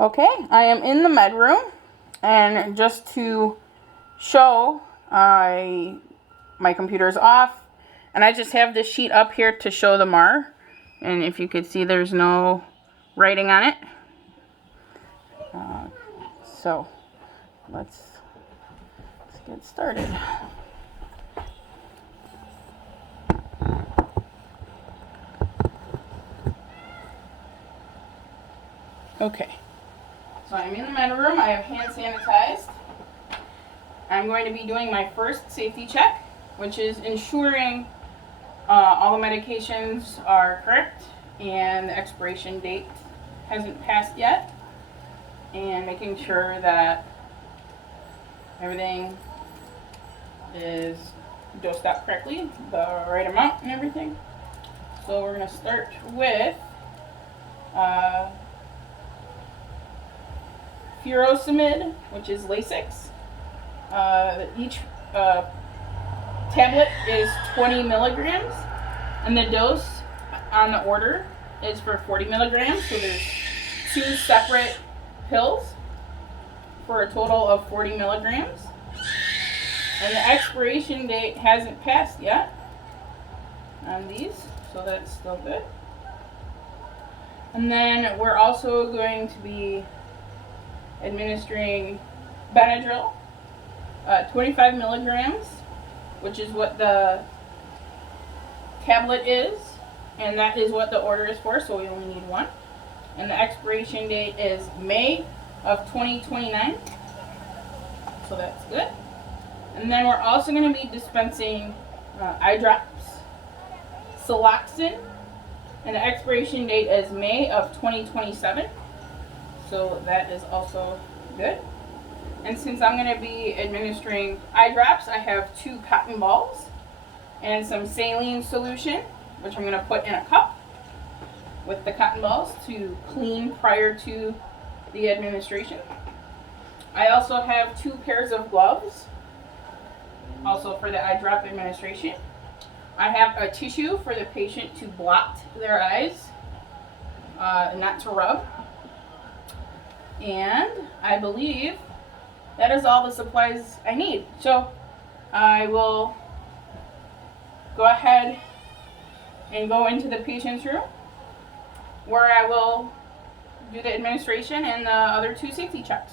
Okay, I am in the med room, and just to show, my computer is off, and I just have this sheet up here to show the MAR, and if you could see, there's no writing on it. So let's get started. Okay, so I'm in the med room. I have hand sanitized. I'm going to be doing my first safety check, which is ensuring all the medications are correct and the expiration date hasn't passed yet, and making sure that everything is dosed out correctly, the right amount and everything. So we're going to start with furosemide, which is Lasix. Each tablet is 20 milligrams, and the dose on the order is for 40 milligrams. So there's 2 separate pills for a total of 40 milligrams. And the expiration date hasn't passed yet on these, so that's still good. And then we're also going to be administering Benadryl, 25 milligrams, which is what the tablet is, and that is what the order is for, so we only need 1. And the expiration date is May of 2029, so that's good. And then we're also going to be dispensing eye drops, Suloxin, and the expiration date is May of 2027, so that is also good. And since I'm going to be administering eye drops, I have 2 cotton balls and some saline solution, which I'm going to put in a cup with the cotton balls to clean prior to the administration. I also have 2 pairs of gloves, also for the eye drop administration. I have a tissue for the patient to blot their eyes, not to rub. And I believe that is all the supplies I need. So I will go ahead and go into the patient's room, where I will do the administration and the other 2 safety checks.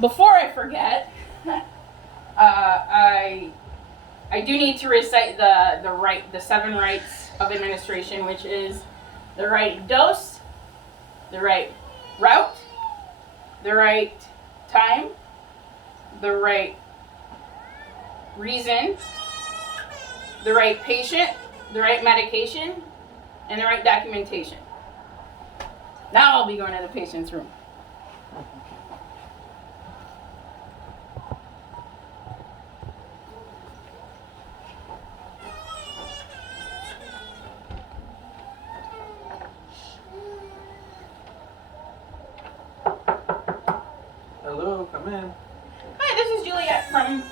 Before I forget, I do need to recite the 7 rights of administration, which is the right dose, the right route, the right time, the right reason, the right patient, the right medication, and the right documentation. Now I'll be going to the patient's room. Hello, come in. Hi, this is Juliet from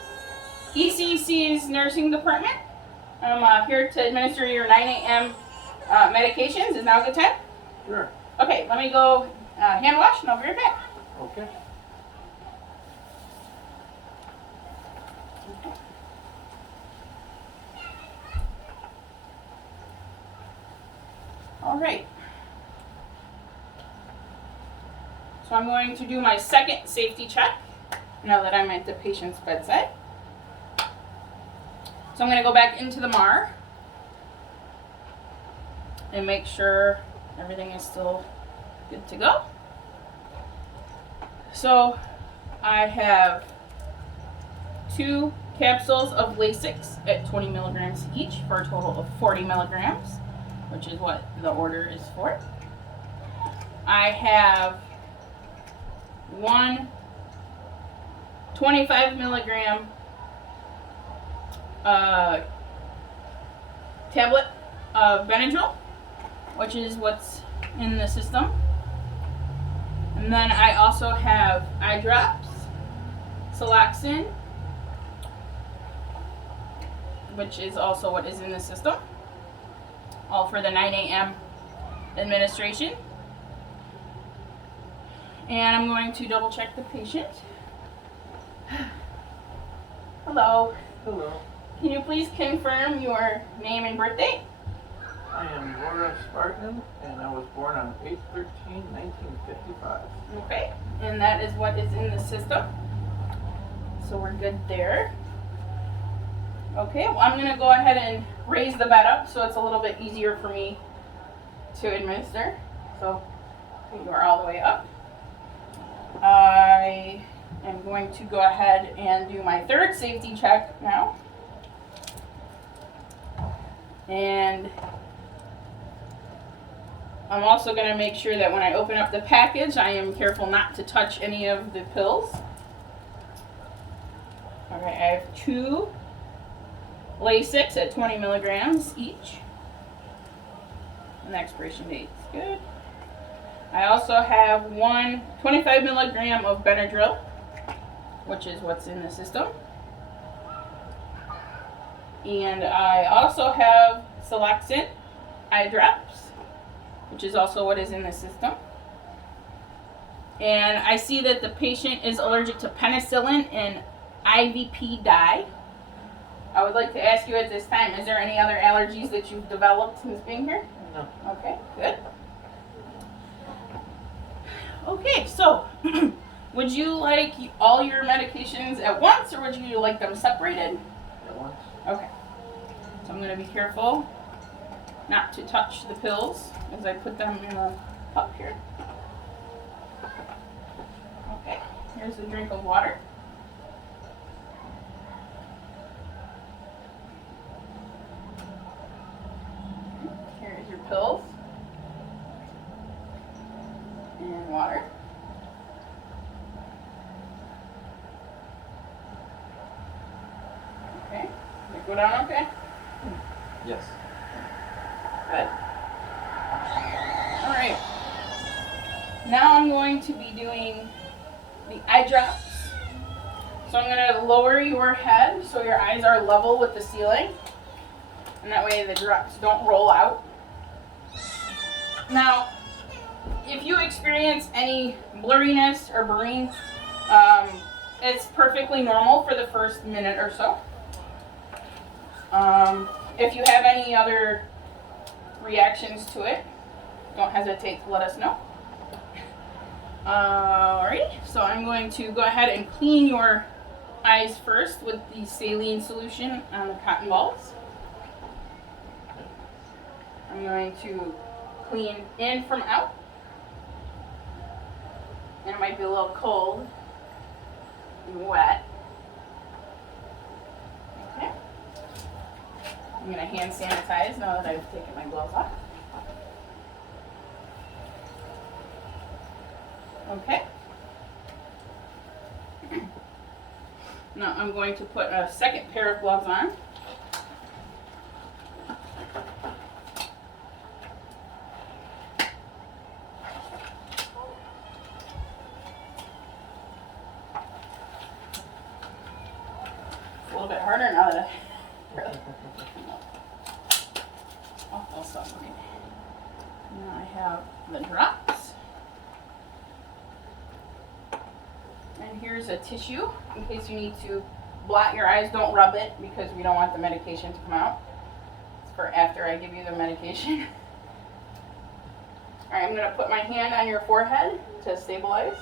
ECC's nursing department. I'm here to administer your 9 a.m. Medications. Is now a good time? Sure. Okay, let me go hand wash and I'll be right back. Okay. All right. So I'm going to do my second safety check now that I'm at the patient's bedside. So I'm going to go back into the MAR and make sure everything is still good to go. So I have 2 capsules of Lasix at 20 milligrams each for a total of 40 milligrams, which is what the order is for. I have 1 25 milligram tablet of Benadryl, which is what's in the system. And then I also have eye drops Suloxin, which is also what is in the system, all for the 9 a.m. administration. And I'm going to double check the patient. Hello. Hello. Can you please confirm your name and birthday? I am Laura Spartan, and I was born on 8/13/1955. Okay. And that is what is in the system. So we're good there. Okay, well, I'm going to go ahead and raise the bed up so it's a little bit easier for me to administer. So you are all the way up. I am going to go ahead and do my third safety check now. And I'm also going to make sure that when I open up the package, I am careful not to touch any of the pills. Okay, I have 2 Lasix at 20 milligrams each. And the expiration date is good. I also have 25 milligram of Benadryl, which is what's in the system. And I also have Suloxin eye drops, which is also what is in the system. And I see that the patient is allergic to penicillin and IVP dye. I would like to ask you at this time, is there any other allergies that you've developed since being here? No. Okay, good. Okay, so would you like all your medications at once, or would you like them separated? At once. Okay. So I'm going to be careful not to touch the pills as I put them in a cup here. Okay, here's a drink of water. Here's your pills. And water. Okay, did it go down okay? Yes. Good. All right. Now I'm going to be doing the eye drops. So I'm going to lower your head so your eyes are level with the ceiling. And that way the drops don't roll out. Now, if you experience any blurriness or burning, it's perfectly normal for the first minute or so. If you have any other reactions to it, don't hesitate to let us know. Alright, so I'm going to go ahead and clean your eyes first with the saline solution on the cotton balls. I'm going to clean in from out. And it might be a little cold and wet. Okay. I'm going to hand sanitize now that I've taken my gloves off. Okay. Now I'm going to put a second pair of gloves on. A little bit harder now that oh, also, okay. Now I have the drops. And here's a tissue in case you need to blot your eyes. Don't rub it because we don't want the medication to come out. It's for after I give you the medication. Alright, I'm going to put my hand on your forehead to stabilize.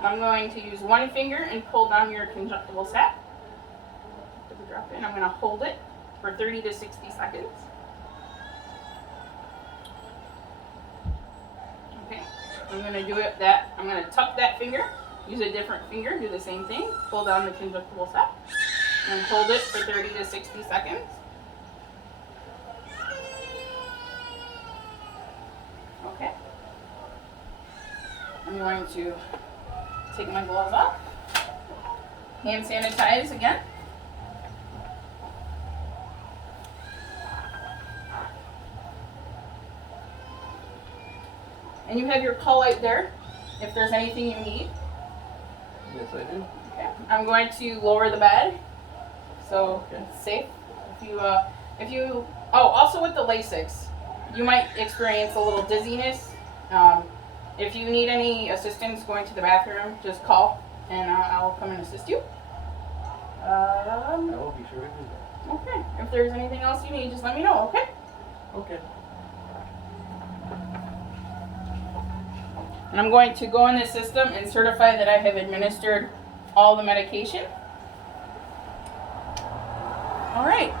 I'm going to use one finger and pull down your conjunctival sac. Put the drop in. I'm going to hold it for 30 to 60 seconds. Okay, I'm going to do it that. I'm going to tuck that finger. Use a different finger, do the same thing. Pull down the conjunctival sac and hold it for 30 to 60 seconds. Okay. I'm going to take my gloves off. Hand sanitize again. And you have your call light there if there's anything you need. Yes, I do. Okay. I'm going to lower the bed, so Okay. it's safe. Oh, also with the Lasix, you might experience a little dizziness. If you need any assistance going to the bathroom, just call and I'll come and assist you. I will be sure to do that. Okay. If there's anything else you need, just let me know, okay? Okay. And I'm going to go in this system and certify that I have administered all the medication. All right.